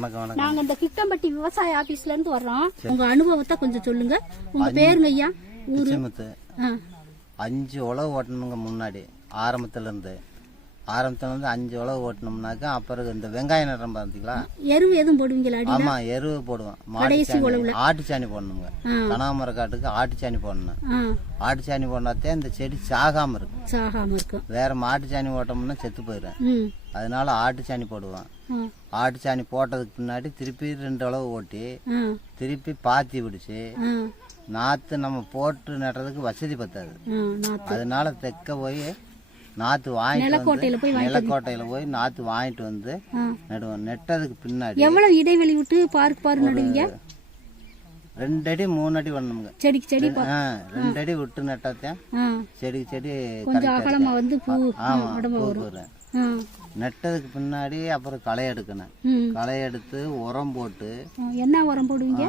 வணக்கம் வணக்கம். நாங்க இந்த கிக்கம்பட்டி விவசாய ஆபீஸ்ல இருந்து வர்றோம். உங்க அனுபவத்தை கொஞ்சம் சொல்லுங்க. உங்க பேருங்க ஐயா? ஆ, அஞ்சு உழவு ஓட்டணுங்க முன்னாடி ஆரம்பத்துல இருந்து ஆரம்பத்துல இருந்து அஞ்சு உழவு ஓட்டணும்னாக்கா அப்புறம் இந்த வெங்காயம் நடுறோம் பார்த்தீங்களா எருவு எதுவும் போடுவீங்களா ஆமா எருவு போடுவோம். ஆட்டு சாணி போடணுங்க. கனாமர காட்டுக்கு ஆட்டு சாணி போடணும். ஆ. ஆட்டு சாணி போடாதே இந்த செடி சாகாம இருக்கும். சாகாம இருக்கும். வேற மாட்டு சாணி போட்டோம்னா செத்து போயிடும் அதனால ஆட்டு சாணி போடுவோம். ஆட்டு சாணி போட்டதுக்கு பின்னாடி திருப்பி ரெண்டு அளவு ஓட்டி திருப்பி பாத்தி பிடிச்சி நாற்று நம்ம போட்டு நடுறதுக்கு வசதி பத்தாது. அதனால தெக்க போய் நாற்று வாங்கிட்டு போய் நிலக்கோட்டையில போய் நாற்று வாங்கிட்டு வந்து. நடுவோம். நெட்டதுக்கு பின்னாடி எவ்வளவு இடைவெளி விட்டு பாருக்கு பாரு நடுவீங்க? ரெண்டு அடி மூணு அடி பண்ணணுங்க செடிக்கு செடி ரெண்டு அடி விட்டு நட்டாத்தான் செடிக்கு செடி கொஞ்சம் அகலமா வந்து பூ ஆமா பூ வரும். நட்டதுக்கு பின்னாடி அப்புறம் களை எடுக்கணும். களை எடுத்து உரம் போட்டு என்ன உரம் போடுவீங்க?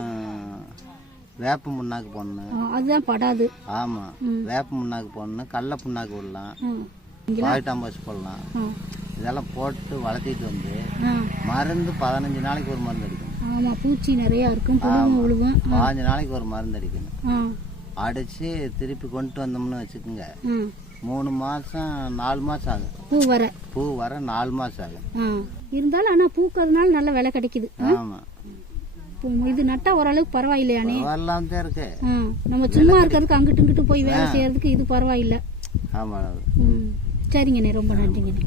வேப்ப முன்னாக்கு போடணும் அதுதான் படாது. ஆமா. வேப்ப முன்னாக்கு போடணும் கடல புண்ணாக்கு போடலாம் ஆ, பாய்டாம்பஸ் போடலாம். இதெல்லாம் போட்டு வளர்த்திட்டு வந்து. மருந்து பதினஞ்சு நாளைக்கு ஒரு மருந்து அடிக்கணும். ஆமா பூச்சி நிறைய இருக்கும் பாஞ்சு நாளைக்கு ஒரு மருந்து அடிக்கணும். அடிச்சு திருப்பி கொண்டு வந்தோம்னு வச்சுக்கோங்க. மூணு மாசம் நாலு மாசம் ஆகும் பூ வர. பூ வர நாலு மாசம் ஆகும். இருந்தாலும் ஆனா பூக்கிறதுனால நல்ல விலை கிடைக்குது. ஆமா. இது நட்டா ஓரளவுக்கு பரவாயில்லையானே வரலாம் தான் இருக்கு. நம்ம சும்மா இருக்கிறதுக்கு அங்கிட்டு இங்கிட்டு போய் வேலை செய்யறதுக்கு இது பரவாயில்ல. ஆமா. சரிங்கண்ணே ரொம்ப நன்றிங்கண்ணே.